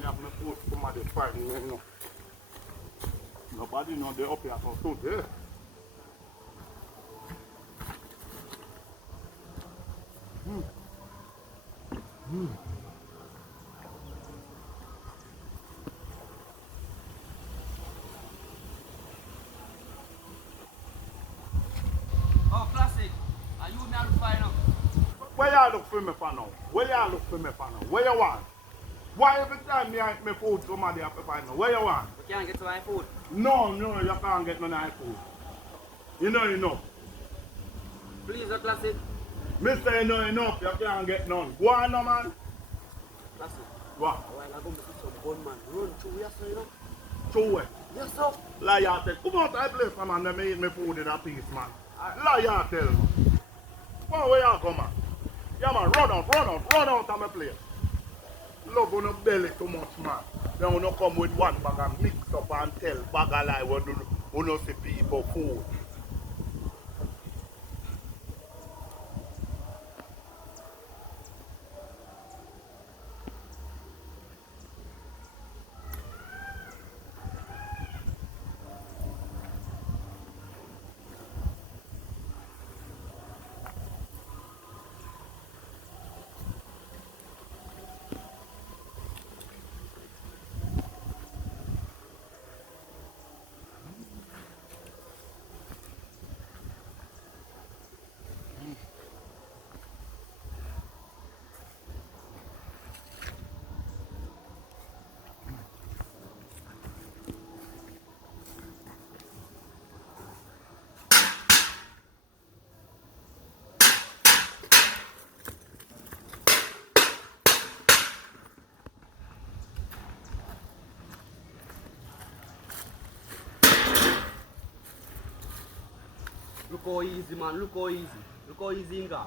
me have my foot somebody fighting me, you know. Nobody know they up here for today. Oh, classic. Are you me look fine now? Where y'all look for me for now? Where y'all look for me for now? Where you want? Why every time me eat my food somebody have to find me? Where you want? We can't get to my food. No, you can't get none of my food. You know. Please, oh, classic. Mister, you know enough, you can't get none. Go on no man. Classic. What? A while ago, I see some gunman run through yesterday, you know? Two way. Yes, sir. Liar tell. Come out of the place, man, let me eat my food in a piece, man. Liar tell, man. Come on, where you come, man? Yeah, man, run out of my place. Love on your belly too much, man. Then you come with one bag and mix up and tell bag of lie when you see people food. Look how easy, man. Look how easy. Look how easy in God.